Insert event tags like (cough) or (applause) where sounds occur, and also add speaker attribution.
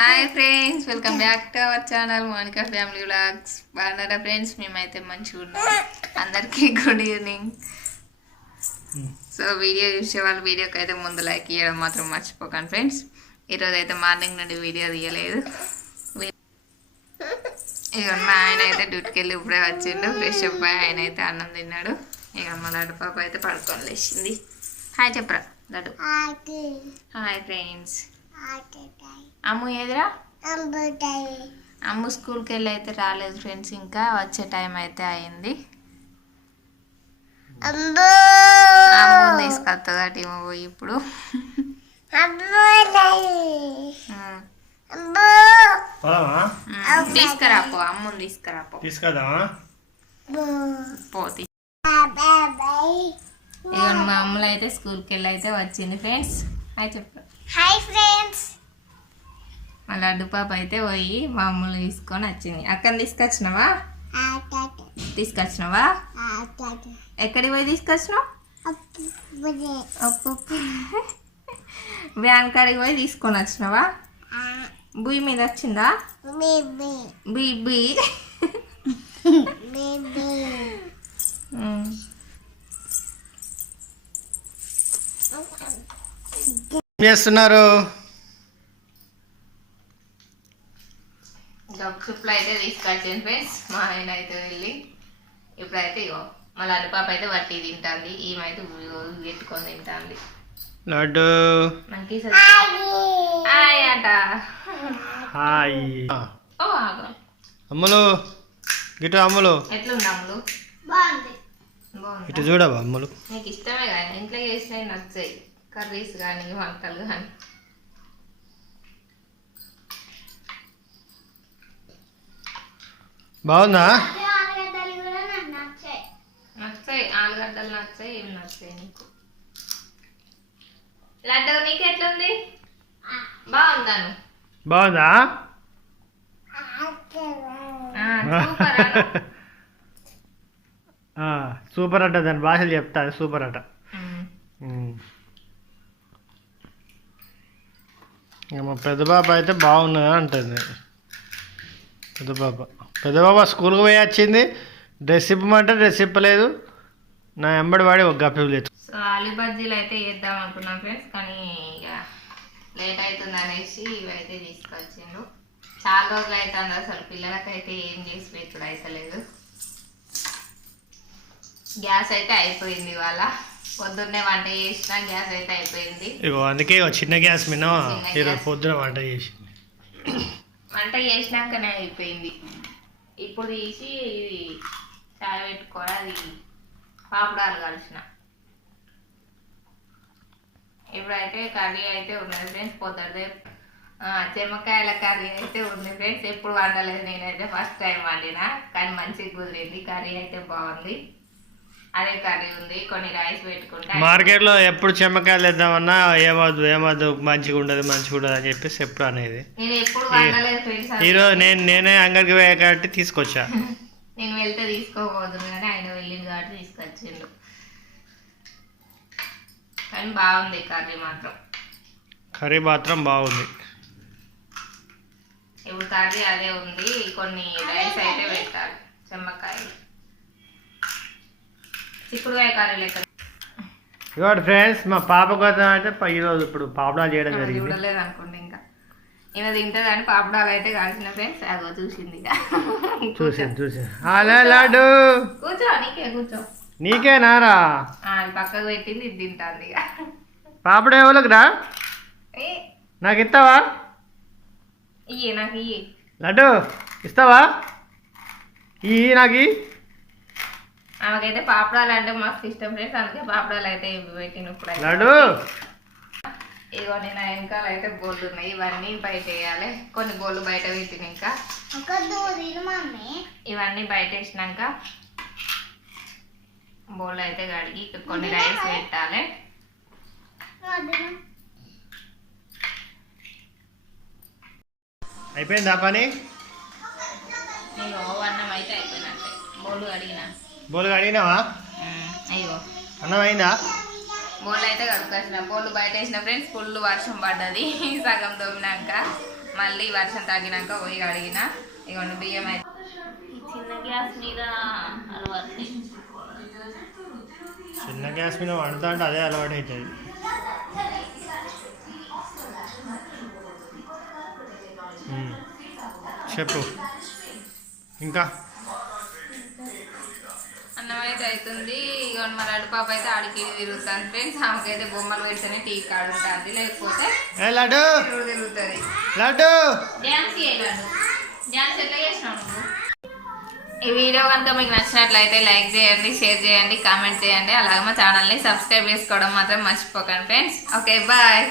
Speaker 1: Hi friends welcome back to our channel Monika family vlogs బాగున్నారా friends మేమైతే మంచిగా ఉన్నాం. అందరికీ గుడ్ ఈవినింగ్ సో వీడియో చూసే వాళ్ళు వీడియోకి అయితే ముందు లైక్ ఇవ్వడం మాత్రం మర్చిపోకండి ఫ్రెండ్స్ ఈరోజు అయితే మార్నింగ్ నుండి వీడియో తీయలేదు. ఇక మా ఆయన అయితే డ్యూటీకి వెళ్ళి ఇప్పుడే వచ్చిండు. ఫ్రెష్ అప్ ఆయన అయితే అన్నం తిన్నాడు. ఇక మా లడ్డు పాప అయితే పడుకొని లేచింది. హాయ్ చెప్పరా లడ్డు. హాయ్ ఫ్రెండ్స్ అమ్ము ఏదిరా అమ్ము స్కూల్కి వెళ్ళి అయితే రాలేదు ఫ్రెండ్స్ ఇంకా వచ్చే టైం అయితే అయింది. అమ్ము తీసుకొస్తుంది అటు ఏమో పోయి ఇప్పుడు. తీసుకురాపో అమ్ముని తీసుకురాపో. పోతి ఇక మా అమ్ములు అయితే స్కూల్కి వెళ్ళి అయితే వచ్చింది ఫ్రెండ్స్. హాయ్ చెప్పు.
Speaker 2: హాయ్ ఫ్రెండ్స్
Speaker 1: మా లడ్డు పాప అయితే పోయి మా అమ్ములు తీసుకొని వచ్చింది. అక్కని తీసుకొచ్చినావా? తీసుకొచ్చినావా? ఎక్కడికి పోయి తీసుకొచ్చినావు? అప్పు (laughs) వ్యాన్ కాడికి పోయి తీసుకొని వచ్చినావా? బుయ్యి మీద వచ్చిందా? బీ బీ.
Speaker 3: చేస్తున్నారు
Speaker 1: అయితే తీసుకొచ్చాను ఫ్రెండ్స్ మా ఆయన అయితే వెళ్ళి ఇప్పుడైతే ఇగో మా లడ్డు పాప అయితే వట్టి తింటుంది ఈమె పెట్టుకొని తింటుంది.
Speaker 3: లడ్డు.
Speaker 1: మనకి హాయ్ అట.
Speaker 3: హాయ్.
Speaker 1: ఓ ఆగు.
Speaker 3: అమ్ములు గిటు అమ్ములు.
Speaker 1: ఎట్లుంది అమ్ములు?
Speaker 2: బాగుంది.
Speaker 1: బాగుంది?
Speaker 3: ఇటు చూడవా అమ్ములు?
Speaker 1: నీకు ఇష్టమే కానీ ఇంట్లో చేసినవి నచ్చాయి. కర్రీస్ కానీ వంటలు కానీ
Speaker 3: బాగుందా?
Speaker 2: నచ్చాయి.
Speaker 1: ఆలుగడ్డలు నచ్చాయి ఏమి నచ్చాయి నీకు? లడ్డు నీకు ఎట్లుంది బాగుందాను
Speaker 3: బాగుందా?
Speaker 1: సూపర్ అను. (laughs)
Speaker 3: ఆ, సూపర్ అట దాని భాషలు చెప్తా సూపర్ అట. ఇక మా పెద్ద అయితే బాగున్నది అంటుంది. పెద్ద పాప పెద్ద స్కూల్కి పోయి వచ్చింది. డ్రెస్ ఇప్పమంటే డ్రెస్ ఇప్పలేదు. నా ఎంబడి వాడి ఒక గప్పి లేదు
Speaker 1: సో ఆలు బజ్జీలు అయితే వేద్దాం అనుకున్నాం ఫ్రెండ్స్ కానీ ఇక లేట్ అవుతుంది అనేసి ఇవైతే తీసుకొచ్చిండు. చాలా రోజులు అవుతుంది అసలు పిల్లలకైతే ఏం చేసి పెట్టుడు అవుతలేదు గ్యాస్ అయితే అయిపోయింది ఇవాళ. పొద్దున్నే వంట చేసిన గ్యాస్ అయితే అయిపోయింది.
Speaker 3: ఇగో అందుకే చిన్న గ్యాస్ మీద ఈరోజు. పొద్దున వంట చేసింది
Speaker 1: వంట చేసినాకనే అయిపోయింది. ఇప్పుడు తీసి ఇది చాయ్ పెట్టుకొని అది పాపడాలు కలిసిన. ఇప్పుడైతే కర్రీ అయితే ఉన్నది ఫ్రెండ్స్ పొద్దుదే చెమ్మకాయల కర్రీ అయితే ఉంది ఫ్రెండ్స్. ఎప్పుడు వండలేదు నేనైతే ఫస్ట్ టైం వండిన కానీ మంచిగా కుదిరింది. కర్రీ అయితే బాగుంది. అదే కర్రీ ఉంది. కొన్ని రైస్ పెట్టుకుంటే
Speaker 3: మార్కెట్లో ఎప్పుడు చెమ్మకాయలు తెద్దామన్నా ఏమద్దు ఏమద్దు మంచిగా ఉండదు మంచిగా ఉండదు అని చెప్పేసి ఎప్పుడు అనేది.
Speaker 1: నేను ఎప్పుడు వండలేదు ఫ్రెండ్స్
Speaker 3: ఈరోజు నేను నేనే అంగడికి పోయా కాబట్టి తీసుకొచ్చా. (laughs)
Speaker 1: నేను వెళ్తే తీసుకోబోతుంది కానీ ఆయన వెళ్ళింది కాబట్టి తీసుకొచ్చిండు. కానీ బాగుంది కర్రీ మాత్రం.
Speaker 3: కర్రీ మాత్రం బాగుంది.
Speaker 1: ఇప్పుడు కర్రీ అదే ఉంది. కొన్ని రైస్ అయితే పెట్టాలి. చెమ్మకాయలు. చిక్కుడుకాయ కర్రీ లెక్క.
Speaker 3: ఇవాడు ఫ్రెండ్స్ మా పాప కోసం అయితే ఈరోజు ఇప్పుడు పాపడాలు చేయడం జరిగింది.
Speaker 1: చూడలేదు అనుకోండి ఇంకా. ఈమె తింటుంది అని పాపడాలు అయితే కాల్చిన ఫ్రెండ్స్ అగో చూసింది ఇక.
Speaker 3: చూసాను చూసాను హలో లాడు
Speaker 1: కూర్చో నీకే కూర్చో.
Speaker 3: నీకేనారా
Speaker 1: ఆ, అది పక్కకు పెట్టింది ఇది తింటుంది ఇక.
Speaker 3: పాపడ ఎవరికి రా?
Speaker 1: ఏ,
Speaker 3: నాకు ఇస్తావా?
Speaker 1: ఇయ్యి నాకు ఇయ్యి.
Speaker 3: లడ్డు ఇస్తావా? ఈ నాకు ఇయ్యి.
Speaker 1: ఆమెకైతే పాపడాలు అంటే మస్తు ఇష్టం ఫ్రెండ్స్. అందుకే పాపడాలు అయితే ఇవి పెట్టిన ఇప్పుడు ఇదిగో నేను వెనకాల అయితే బోళ్ళు ఉన్నాయి. ఇవన్నీ బయట వేయాలి. కొన్ని బోళ్ళు బయట పెట్టిన ఇంకా.
Speaker 2: ఒక దూరిలు మమ్మీ.
Speaker 1: ఇవన్నీ బయట వేసినాక బోళ్ళు అయితే కడిగి కొన్ని రైస్ పెట్టాలి.
Speaker 3: అయిపోయిందా పని?
Speaker 1: ఇగో అన్నం అయితే అయిపోయినట్టే. బోళ్ళు కడిగిన.
Speaker 3: బోలు అడిగినావా
Speaker 1: అయ్యో.
Speaker 3: అన్నం అయిందా
Speaker 1: బోళ్ళు అయితే కడుక్కొచ్చిన. బోళ్ళు బయట వేసిన ఫ్రెండ్స్ ఫుల్ వర్షం పడ్డది. (laughs) సగం తోమినాక మళ్ళీ వర్షం తగ్గినాక పోయి అడిగిన ఇగోండి బియ్యం అయితే. చిన్న గ్యాస్ మీద అలవాటు.
Speaker 3: చిన్న గ్యాస్ మీద వండుతా అంటే అదే అలవాటు అవుతుంది. చెప్పు. ఇంకా?
Speaker 1: అవుతుంది. ఇక మన అడు పాప అయితే ఆడికి తిరుగుతాను ఫ్రెండ్స్ ఆమెకైతే బొమ్మలు పెడితేనే టీ కాడు ఉంటుంది లేకపోతే
Speaker 3: లడ్డు?
Speaker 1: తిరుగు తిరుగుతుంది.
Speaker 3: లడ్డు?
Speaker 1: డ్యాన్స్ చేయలేదు డ్యాన్స్ ఎట్లా చేసినావు నువ్వు? ఈ వీడియో కనుక మీకు నచ్చినట్లయితే లైక్ చేయండి షేర్ చేయండి కామెంట్ చేయండి. అలాగే మా ఛానల్ని సబ్స్క్రైబ్ చేసుకోవడం మాత్రం మర్చిపోకండి ఫ్రెండ్స్. Okay bye.